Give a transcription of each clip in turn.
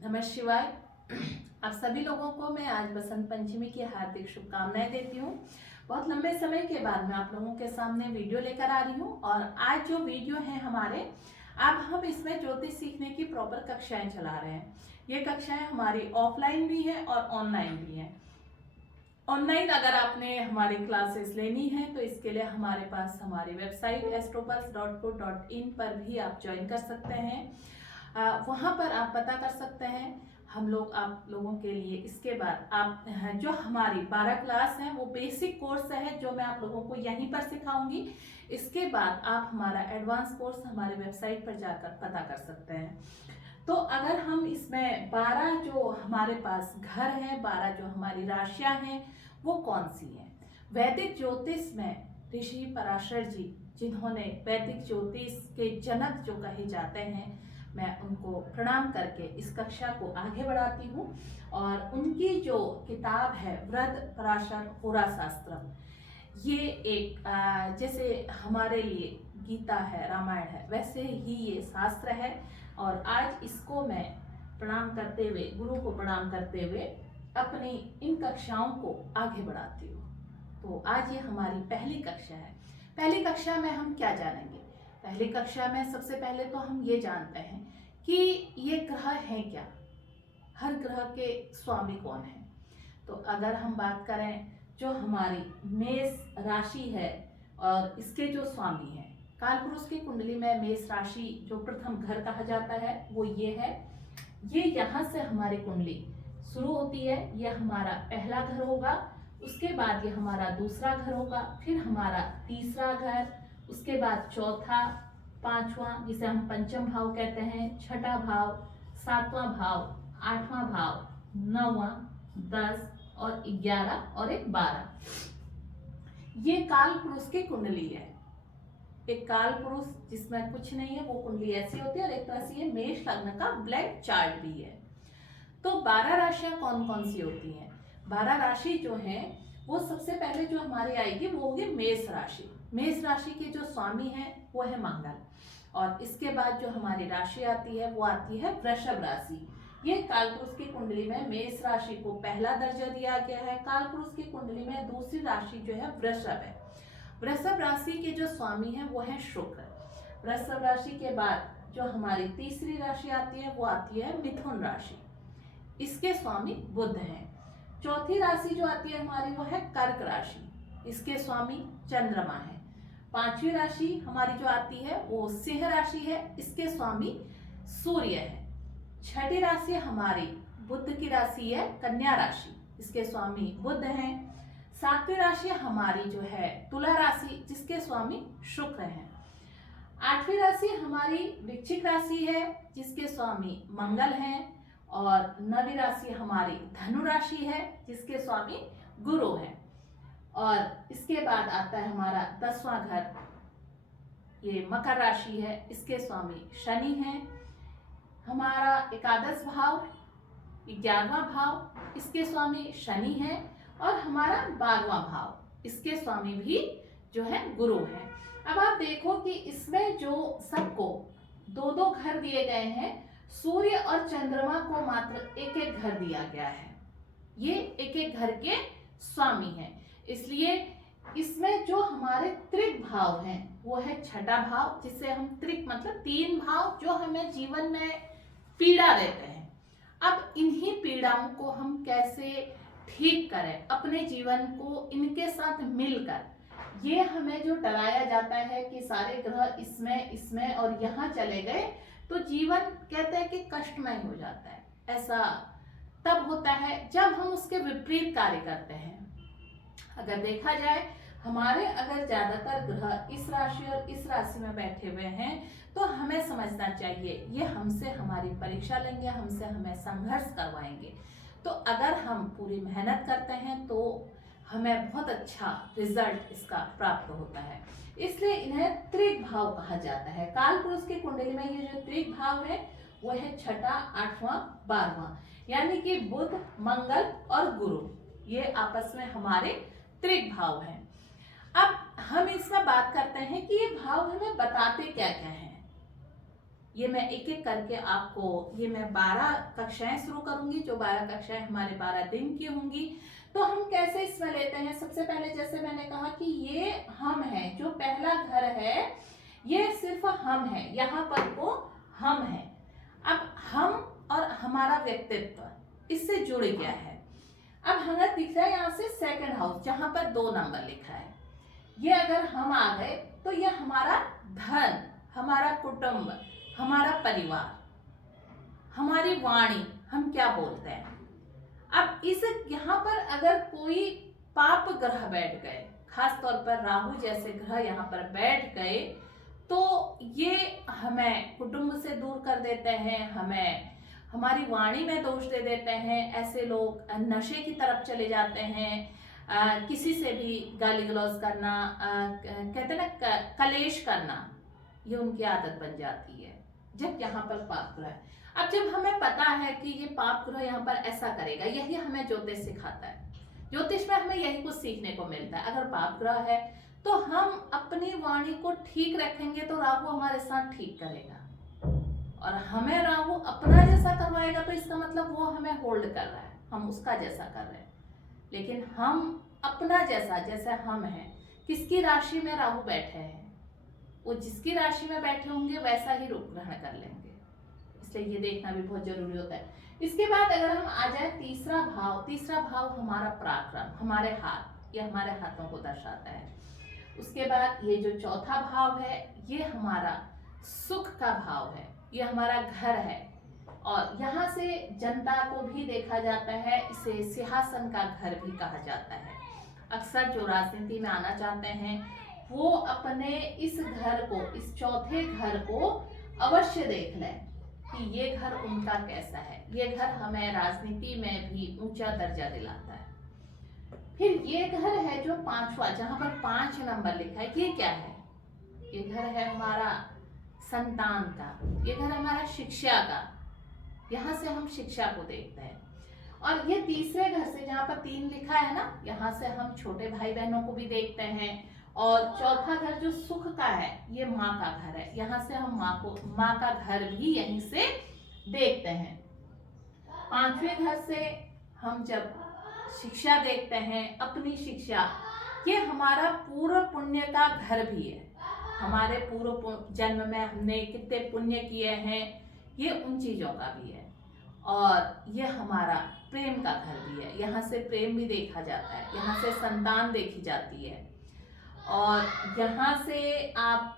नमः शिवाय। आप सभी लोगों को मैं आज बसंत पंचमी की हार्दिक शुभकामनाएं देती हूँ। बहुत लंबे समय के बाद मैं आप लोगों के सामने वीडियो लेकर आ रही हूँ और आज जो वीडियो है हमारे, अब हम इसमें ज्योतिष सीखने की प्रॉपर कक्षाएं चला रहे हैं। ये कक्षाएं हमारी ऑफलाइन भी है और ऑनलाइन भी है। ऑनलाइन अगर आपने हमारी क्लासेस लेनी है तो इसके लिए हमारे पास हमारी वेबसाइट astropulse.co.in पर भी आप ज्वाइन कर सकते हैं। वहाँ पर आप पता कर सकते हैं। हम लोग आप लोगों के लिए इसके बाद आप जो हमारी 12 क्लास है वो बेसिक कोर्स है जो मैं आप लोगों को यहीं पर सिखाऊंगी। इसके बाद आप हमारा एडवांस कोर्स हमारे वेबसाइट पर जाकर पता कर सकते हैं। तो अगर हम इसमें 12 जो हमारे पास घर है, 12 जो हमारी राशियां हैं वो कौन सी हैं? वैदिक ज्योतिष में ऋषि पराशर जी, जिन्होंने वैदिक ज्योतिष के जनक जो कहे जाते हैं, मैं उनको प्रणाम करके इस कक्षा को आगे बढ़ाती हूँ। और उनकी जो किताब है वृद्ध पराशर पुरा शास्त्रम, ये एक जैसे हमारे लिए गीता है, रामायण है, वैसे ही ये शास्त्र है। और आज इसको मैं प्रणाम करते हुए, गुरु को प्रणाम करते हुए अपनी इन कक्षाओं को आगे बढ़ाती हूँ। तो आज ये हमारी पहली कक्षा है। पहली कक्षा में हम क्या जानेंगे? पहली कक्षा में सबसे पहले तो हम ये जानते हैं कि ये ग्रह है क्या, हर ग्रह के स्वामी कौन है। तो अगर हम बात करें जो हमारी मेष राशि है और इसके जो स्वामी हैं, कालपुरुष की कुंडली में मेष राशि जो प्रथम घर कहा जाता है वो ये है। ये यहाँ से हमारी कुंडली शुरू होती है, ये हमारा पहला घर होगा। उसके बाद ये हमारा दूसरा घर होगा, फिर हमारा तीसरा घर, उसके बाद चौथा, पांचवा जिसे हम पंचम भाव कहते हैं, छठा भाव, सातवां भाव, आठवां भाव, नौवां, 10 और 11 और एक 12। ये काल पुरुष की कुंडली है। एक काल पुरुष जिसमें कुछ नहीं है वो कुंडली ऐसी होती है और एक तरह से ये मेष लग्न का ब्लैक चार्ट भी है। तो 12 राशियां कौन कौन सी होती हैं? 12 राशि जो है वो सबसे पहले जो हमारी आएगी वो होगी मेष राशि। मेष राशि के जो स्वामी हैं वो है मंगल। और इसके बाद जो हमारी राशि आती है वो आती है वृषभ राशि। ये कालपुरुष की कुंडली में मेष राशि को पहला दर्जा दिया गया है। कालपुरुष की कुंडली में दूसरी राशि जो है वृषभ है। वृषभ राशि के जो स्वामी हैं वो है शुक्र। वृषभ राशि के बाद जो हमारी तीसरी राशि आती है वो आती है मिथुन राशि, इसके स्वामी बुध हैं। चौथी राशि जो आती है हमारी वो है कर्क राशि, इसके स्वामी चंद्रमा है। पांचवी राशि हमारी जो आती है वो सिंह राशि है, इसके स्वामी सूर्य है। छठी राशि हमारी बुध की राशि है कन्या राशि, इसके स्वामी बुध हैं। सातवीं राशि हमारी जो है तुला राशि, जिसके स्वामी शुक्र हैं। आठवीं राशि हमारी वृश्चिक राशि है, जिसके स्वामी मंगल हैं। और नवी राशि हमारी धनु राशि है, जिसके स्वामी गुरु है। और इसके बाद आता है हमारा 10वां घर, ये मकर राशि है, इसके स्वामी शनि हैं। हमारा एकादश भाव, 11वां भाव, इसके स्वामी शनि है। और हमारा 12वां भाव, इसके स्वामी भी जो है गुरु है। अब आप देखो कि इसमें जो सबको दो दो घर दिए गए हैं, सूर्य और चंद्रमा को मात्र एक एक घर दिया गया है। ये एक एक घर के स्वामी हैं। इसलिए इसमें जो हमारे त्रिक भाव हैं वो है छठा भाव, जिसे हम त्रिक मतलब 3 भाव जो हमें जीवन में पीड़ा देते हैं। अब इन्हीं पीड़ाओं को हम कैसे ठीक करें अपने जीवन को इनके साथ मिलकर। ये हमें जो डराया जाता है कि सारे ग्रह इसमें इसमें और यहाँ चले गए तो जीवन कहते हैं कि कष्टमय हो जाता है। ऐसा तब होता है जब हम उसके विपरीत कार्य करते हैं। अगर देखा जाए हमारे अगर ज्यादातर ग्रह इस राशि और इस राशि में बैठे हुए हैं तो हमें समझना चाहिए ये हमसे हमारी परीक्षा लेंगे, हमसे हमें संघर्ष करवाएंगे। तो अगर हम पूरी मेहनत करते हैं तो हमें बहुत अच्छा रिजल्ट इसका प्राप्त होता है। इसलिए इन्हें त्रिक भाव कहा जाता है। काल पुरुष की कुंडली में ये जो त्रिक भाव है वो है छठा, 8वां, 12वां, यानी कि बुध, मंगल और गुरु, ये आपस में हमारे त्रिक भाव हैं। अब हम इसमें बात करते हैं कि ये भाव हमें बताते क्या क्या हैं। ये मैं एक एक करके आपको, ये मैं 12 कक्षाएं शुरू करूंगी, जो 12 कक्षाएं हमारे 12 दिन की होंगी। तो हम कैसे इसमें लेते हैं, सबसे पहले जैसे मैंने कहा कि ये हम है, जो पहला घर है ये सिर्फ हम है, यहाँ पर वो हम है। अब हम और हमारा व्यक्तित्व इससे जुड़ गया है। अब हमें दिख रहा है यहाँ से सेकंड हाउस, जहां पर 2 नंबर लिखा है। ये अगर हम आ गए तो ये हमारा धन, हमारा कुटुंब, हमारा परिवार, हमारी वाणी, हम क्या बोलते हैं। अब इस यहाँ पर अगर कोई पाप ग्रह बैठ गए, खास तौर पर राहु जैसे ग्रह यहाँ पर बैठ गए, तो ये हमें कुटुंब से दूर कर देते हैं, हमें हमारी वाणी में दोष दे देते हैं। ऐसे लोग नशे की तरफ चले जाते हैं, किसी से भी गाली गलौज करना, कहते हैं ना कलेश करना, ये उनकी आदत बन जाती है जब यहाँ पर पाप ग्रह है। अब जब हमें पता है कि ये पाप ग्रह यहाँ पर ऐसा करेगा, यही हमें ज्योतिष सिखाता है। ज्योतिष में हमें यही कुछ सीखने को मिलता है। अगर पाप ग्रह है तो हम अपनी वाणी को ठीक रखेंगे तो राहु हमारे साथ ठीक करेगा, और हमें राहु अपना जैसा करवाएगा तो इसका मतलब वो हमें होल्ड कर रहा है, हम उसका जैसा कर रहे हैं। लेकिन हम अपना जैसा, जैसे हम हैं, किसकी राशि में राहु बैठे हैं, वो जिसकी राशि में बैठे होंगे वैसा ही रूप ग्रहण कर लेंगे। इसलिए ये देखना भी बहुत जरूरी होता है। इसके बाद अगर हम आ जाए तीसरा भाव, तीसरा भाव हमारा पराक्रम, हमारे हाथ, ये हमारे हाथों को दर्शाता है। उसके बाद ये जो चौथा भाव है ये हमारा सुख का भाव है, ये हमारा घर है, और यहाँ से जनता को भी देखा जाता है, इसे सिंहासन का घर भी कहा जाता है। अक्सर जो राजनीति में आना चाहते हैं वो अपने इस घर को, इस चौथे घर को अवश्य देख लें कि ये घर उनका कैसा है। ये घर हमें राजनीति में भी ऊंचा दर्जा दिलाता है। फिर ये घर है जो 5वां, जहां पर 5 नंबर लिखा है, ये क्या है, ये घर है हमारा संतान का, ये घर हमारा शिक्षा का, यहाँ से हम शिक्षा को देखते हैं। और ये तीसरे घर से, जहाँ पर 3 लिखा है ना, यहाँ से हम छोटे भाई बहनों को भी देखते हैं। और चौथा घर जो सुख का है, ये माँ का घर है, यहाँ से हम माँ का घर भी यहीं से देखते हैं। 5वें घर से हम जब शिक्षा देखते हैं, अपनी शिक्षा, ये हमारा पूर्व पुण्य का घर भी है। हमारे पूर्व जन्म में हमने कितने पुण्य किए हैं, ये उन चीजों का भी है। और ये हमारा प्रेम का घर भी है, यहाँ से प्रेम भी देखा जाता है, यहाँ से संतान देखी जाती है। और यहाँ से आप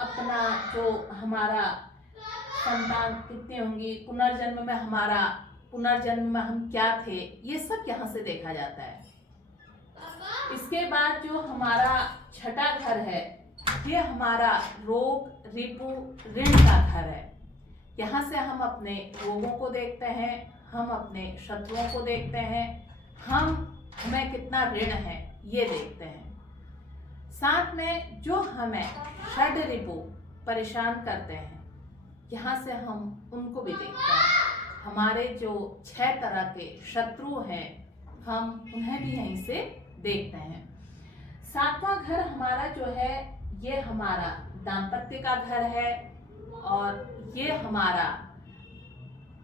अपना जो हमारा संतान कितनी होंगी, पुनर्जन्म में हमारा, पुनर्जन्म में हम क्या थे, ये सब यहाँ से देखा जाता है। इसके बाद जो हमारा छठा घर है, ये हमारा रोग रिपु ऋण का घर है। यहाँ से हम अपने रोगों को देखते हैं, हम अपने शत्रुओं को देखते हैं, हमें कितना ऋण है ये देखते हैं। साथ में जो हमें षड रिपु परेशान करते हैं, यहाँ से हम उनको भी देखते हैं। हमारे जो 6 तरह के शत्रु हैं, हम उन्हें भी यहीं से देखते हैं। 7वां घर हमारा जो है, ये हमारा दाम्पत्य का घर है, और ये हमारा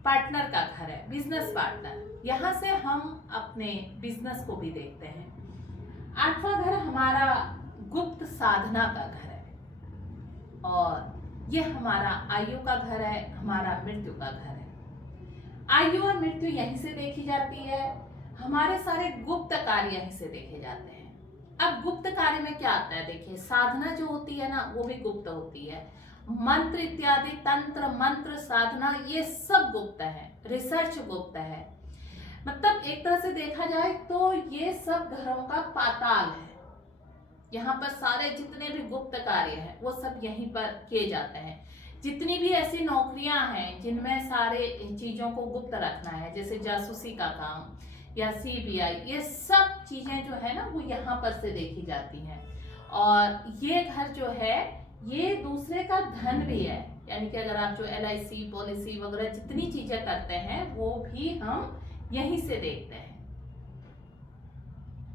पार्टनर का घर है, बिजनेस पार्टनर। यहाँ से हम अपने बिजनेस को भी देखते हैं। 8वां घर हमारा गुप्त साधना का घर है, और ये हमारा आयु का घर है, हमारा मृत्यु का घर है। आयु और मृत्यु यहीं से देखी जाती है, हमारे सारे गुप्त कार्य यहीं से देखे जाते हैं। अब गुप्त कार्य में क्या आता है, देखिए साधना जो होती है ना, वो भी गुप्त होती है। मंत्र इत्यादि, तंत्र मंत्र साधना, ये सब गुप्त है। रिसर्च गुप्त है, मतलब एक तरह से देखा जाए तो ये सब घरों का पाताल है। यहाँ पर सारे जितने भी गुप्त कार्य हैं वो सब यहीं पर किए जाते हैं। जितनी भी ऐसी नौकरियां हैं जिनमें सारे चीजों को गुप्त रखना है, जैसे जासूसी का काम या सीबीआई, ये सब चीजें जो है ना वो यहाँ पर से देखी जाती हैं। और ये घर जो है ये दूसरे का धन भी है, यानी कि अगर आप जो LIC पॉलिसी वगैरह जितनी चीजें करते हैं वो भी हम यहीं से देखते हैं।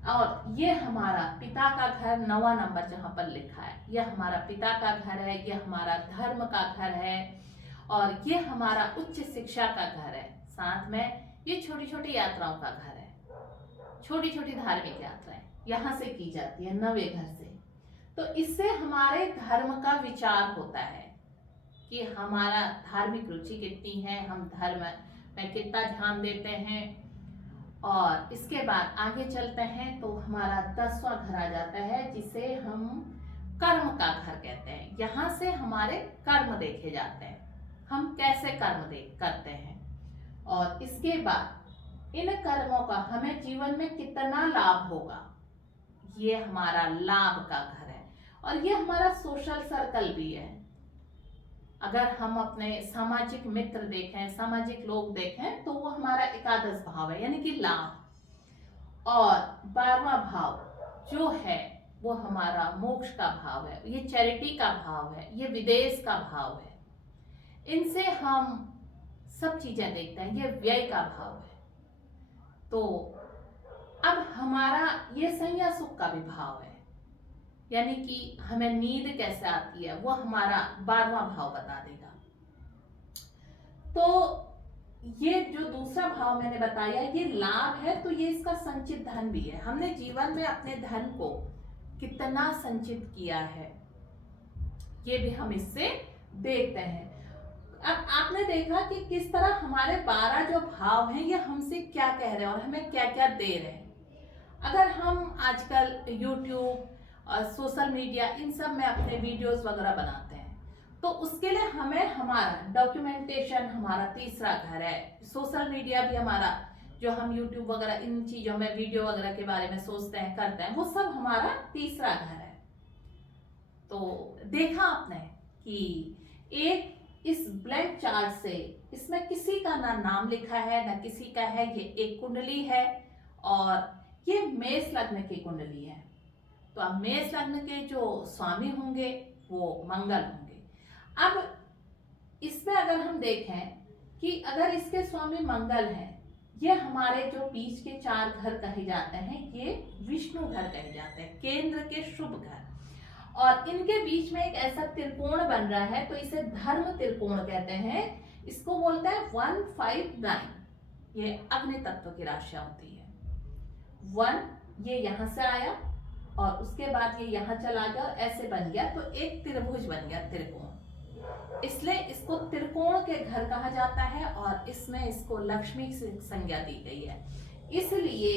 और ये हमारा पिता का घर, 9वां नंबर जहां पर लिखा है, यह हमारा पिता का घर है, यह हमारा धर्म का घर है। और ये हमारा उच्च शिक्षा का घर है। साथ में ये छोटी छोटी यात्राओं का घर है। छोटी छोटी धार्मिक यात्राएं यहाँ से की जाती है, नवे घर से। तो इससे हमारे धर्म का विचार होता है कि हमारा धार्मिक रुचि कितनी है, हम धर्म में कितना ध्यान देते हैं। और इसके बाद आगे चलते हैं तो हमारा 10वां घर आ जाता है, जिसे हम कर्म का घर कहते हैं। यहाँ से हमारे कर्म देखे जाते हैं, हम कैसे कर्म करते हैं, और इसके बाद इन कर्मों का हमें जीवन में कितना लाभ होगा, ये हमारा लाभ का घर है। और ये हमारा सोशल सर्कल भी है। अगर हम अपने सामाजिक मित्र देखें, सामाजिक लोग देखें, तो वो हमारा एकादश भाव है, यानी कि लाभ। और 12वां भाव जो है वो हमारा मोक्ष का भाव है, ये चैरिटी का भाव है, ये विदेश का भाव है। इनसे हम सब चीजें देखते हैं, ये व्यय का भाव है। तो अब हमारा ये संज्ञा सुख का भी भाव है, यानी कि हमें नींद कैसे आती है वो हमारा 12वां भाव बता देगा। तो ये जो दूसरा भाव मैंने बताया ये लाभ है, तो ये इसका संचित धन भी है। हमने जीवन में अपने धन को कितना संचित किया है, ये भी हम इससे देखते हैं। अब आपने देखा कि किस तरह हमारे 12 जो भाव हैं ये हमसे क्या कह रहे हैं और हमें क्या क्या दे रहे हैं। अगर हम आजकल YouTube और सोशल मीडिया इन सब में अपने वीडियोस वगैरह बनाते हैं, तो उसके लिए हमें हमारा डॉक्यूमेंटेशन हमारा तीसरा घर है। सोशल मीडिया भी हमारा, जो हम YouTube वगैरह इन चीजों में वीडियो वगैरह के बारे में सोचते हैं, करते हैं, वो सब हमारा तीसरा घर है। तो देखा आपने कि एक इस ब्लैंक चार्ट से इसमें किसी का ना नाम लिखा है ना किसी का है। ये एक कुंडली है और ये मेष लग्न की कुंडली है। तो अब मेष लग्न के जो स्वामी होंगे वो मंगल होंगे। अब इसमें अगर हम देखें कि अगर इसके स्वामी मंगल हैं, ये हमारे जो बीच के 4 घर कहे जाते हैं ये विष्णु घर कहे जाते हैं, केंद्र के शुभ घर। और इनके बीच में एक ऐसा त्रिकोण बन रहा है, तो इसे धर्म त्रिकोण कहते हैं। इसको बोलते हैं 159। ये अग्नि तत्व की राशियां होती है। 1 ये यहां से आया और उसके बाद ये यहाँ चला गया और ऐसे बन गया, तो एक त्रिभुज बन गया, त्रिकोण। इसलिए इसको त्रिकोण के घर कहा जाता है और इसमें इसको लक्ष्मी की संज्ञा दी गई है। इसलिए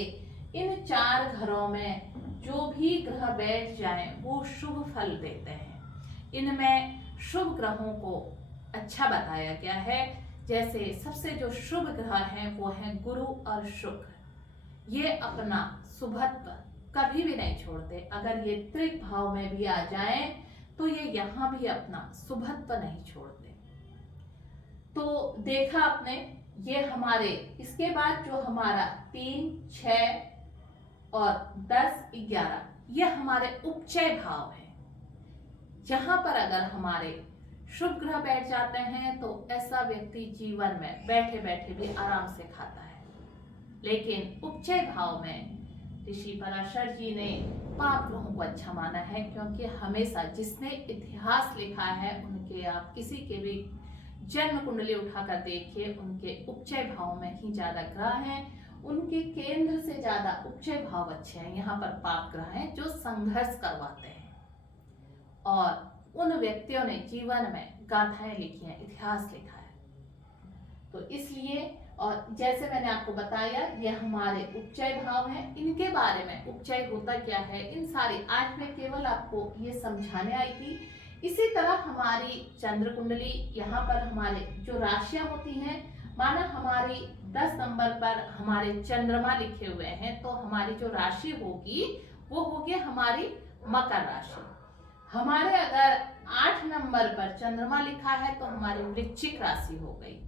इन 4 घरों में जो भी ग्रह बैठ जाए वो शुभ फल देते हैं। इनमें शुभ ग्रहों को अच्छा बताया गया है। जैसे सबसे जो शुभ ग्रह हैं वो हैं गुरु और शुक्र। ये अपना शुभत्व कभी भी नहीं छोड़ते। अगर ये त्रिक भाव में भी आ जाएं तो ये यहाँ भी अपना शुभत्व नहीं छोड़ते। तो देखा आपने, ये हमारे इसके बाद जो हमारा 3, 6 और 10, 11 ये हमारे उपचय भाव हैं। जहां पर अगर हमारे शुभ ग्रह बैठ जाते हैं तो ऐसा व्यक्ति जीवन में बैठे बैठे भी आराम से खाता है। लेकिन उपचय भाव में ऋषि पराशर जी ने पाप ग्रहों को अच्छा माना है, क्योंकि हमेशा जिसने इतिहास लिखा है उनके, आप किसी के भी जन्म कुंडली उठाकर देखिए, उनके उपचय भाव में ही ज्यादा ग्रह हैं। उनके केंद्र से ज्यादा उपचय भाव अच्छे हैं। यहाँ पर पाप ग्रह हैं जो संघर्ष करवाते हैं। और उन व्यक्तियों ने जीवन में गाथाएं लिखी हैं, इतिहास लिखा है। तो इसलिए, और जैसे मैंने आपको बताया ये हमारे उपचय भाव हैं। इनके बारे में उपचय होता क्या है, इन सारी आज मैं केवल आपको ये समझाने आई थी। इसी तरह हमारी चंद्र कुंडली, यहाँ पर हमारे जो राशियां होती हैं, माना हमारी 10 नंबर पर हमारे चंद्रमा लिखे हुए हैं, तो हमारी जो राशि होगी वो होगी हमारी मकर राशि। हमारे अगर 8 नंबर पर चंद्रमा लिखा है तो हमारी वृश्चिक राशि हो गई।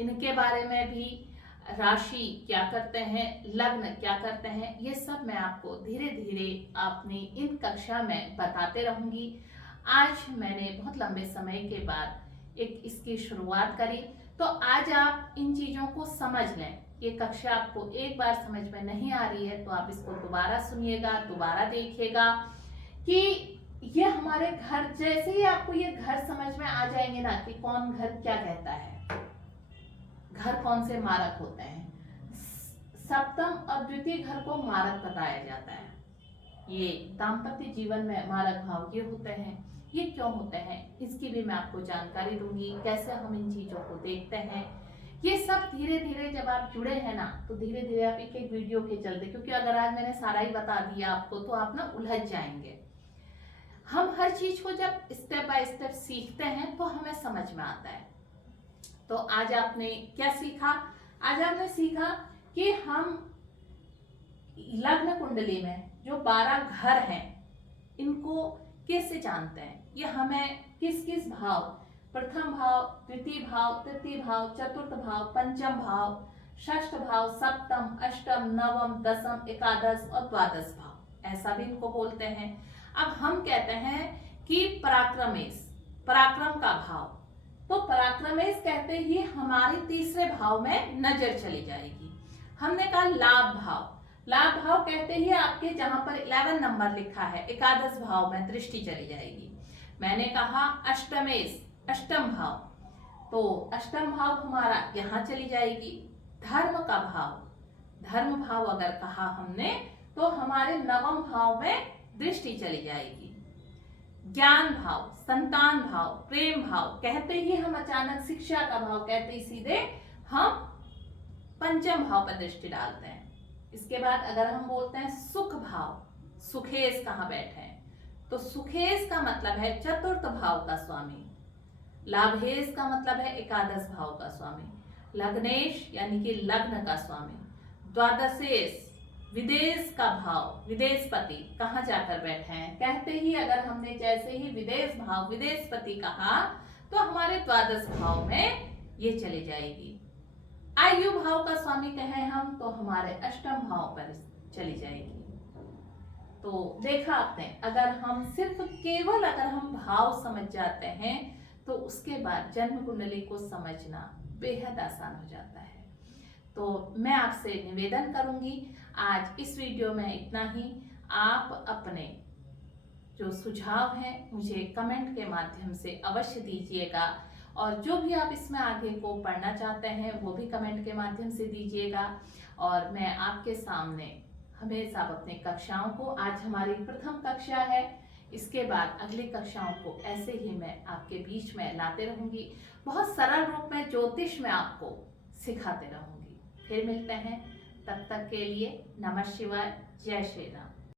इनके बारे में भी, राशि क्या करते हैं, लग्न क्या करते हैं, ये सब मैं आपको धीरे धीरे अपनी इन कक्षा में बताते रहूंगी। आज मैंने बहुत लंबे समय के बाद एक इसकी शुरुआत करी, तो आज आप इन चीजों को समझ लें। ये कक्षा आपको एक बार समझ में नहीं आ रही है तो आप इसको दोबारा सुनिएगा, दोबारा देखिएगा कि ये हमारे घर, जैसे ही आपको ये घर समझ में आ जाएंगे ना कि कौन घर क्या कहता है, घर कौन से मारक होते हैं। सप्तम और द्वितीय घर को मारक बताया जाता है। ये दाम्पत्य जीवन में मारक भाव ये होते हैं। ये क्यों होते हैं इसकी भी मैं आपको जानकारी दूंगी, कैसे हम इन चीजों को देखते हैं। ये सब धीरे धीरे जब आप जुड़े हैं ना, तो धीरे धीरे आप एक एक वीडियो के चलते, क्योंकि अगर आज मैंने सारा ही बता दिया आपको तो आप ना उलझ जाएंगे। हम हर चीज को जब स्टेप बाय स्टेप सीखते हैं तो हमें समझ में आता है। तो आज आपने क्या सीखा? आज आपने सीखा कि हम लग्न कुंडली में जो 12 घर हैं इनको कैसे जानते हैं, ये हमें किस किस भाव, प्रथम भाव, द्वितीय भाव, तृतीय भाव, चतुर्थ भाव, पंचम भाव, षष्ठ भाव, सप्तम, अष्टम, नवम, दसम, एकादश और द्वादश भाव, ऐसा भी इनको बोलते हैं। अब हम कहते हैं कि पराक्रमेश, पराक्रम का भाव, तो पराक्रमेश कहते ही हमारी तीसरे भाव में नजर चली जाएगी। हमने कहा लाभ भाव, लाभ भाव कहते ही आपके जहां पर 11 नंबर लिखा है एकादश भाव में दृष्टि चली जाएगी। मैंने कहा अष्टमेश, अष्टम भाव, तो अष्टम भाव हमारा यहाँ चली जाएगी। धर्म का भाव, धर्म भाव अगर कहा हमने तो हमारे नवम भाव में दृष्टि चली जाएगी। ज्ञान भाव, संतान भाव, प्रेम भाव कहते ही हम अचानक शिक्षा का भाव कहते ही सीधे हम पंचम भाव पर दृष्टि डालते हैं। इसके बाद अगर हम बोलते हैं सुख भाव, सुखेश कहाँ बैठे हैं, तो सुखेश का मतलब है चतुर्थ भाव का स्वामी। लाभेश का मतलब है एकादश भाव का स्वामी। लग्नेश यानी कि लग्न का स्वामी। द्वादशेश विदेश का भाव, विदेशपति कहाँ जाकर बैठे हैं, कहते ही अगर हमने जैसे ही विदेश भाव, विदेशपति कहा तो हमारे द्वादश भाव में ये चली जाएगी। आयु भाव का स्वामी कहें हम तो हमारे अष्टम भाव पर चली जाएगी। तो देखा आपने, अगर हम सिर्फ केवल अगर हम भाव समझ जाते हैं तो उसके बाद जन्म कुंडली को समझना बेहद आसान हो जाता है। तो मैं आपसे निवेदन करूंगी आज इस वीडियो में इतना ही। आप अपने जो सुझाव हैं मुझे कमेंट के माध्यम से अवश्य दीजिएगा, और जो भी आप इसमें आगे को पढ़ना चाहते हैं वो भी कमेंट के माध्यम से दीजिएगा। और मैं आपके सामने हमेशा अपनी कक्षाओं को, आज हमारी प्रथम कक्षा है, इसके बाद अगली कक्षाओं को ऐसे ही मैं आपके बीच में लाते रहूंगी। बहुत सरल रूप में ज्योतिष में आपको सिखाते रहूंगी। फिर मिलते हैं, तब तक के लिए नमः शिवाय, जय श्री राम।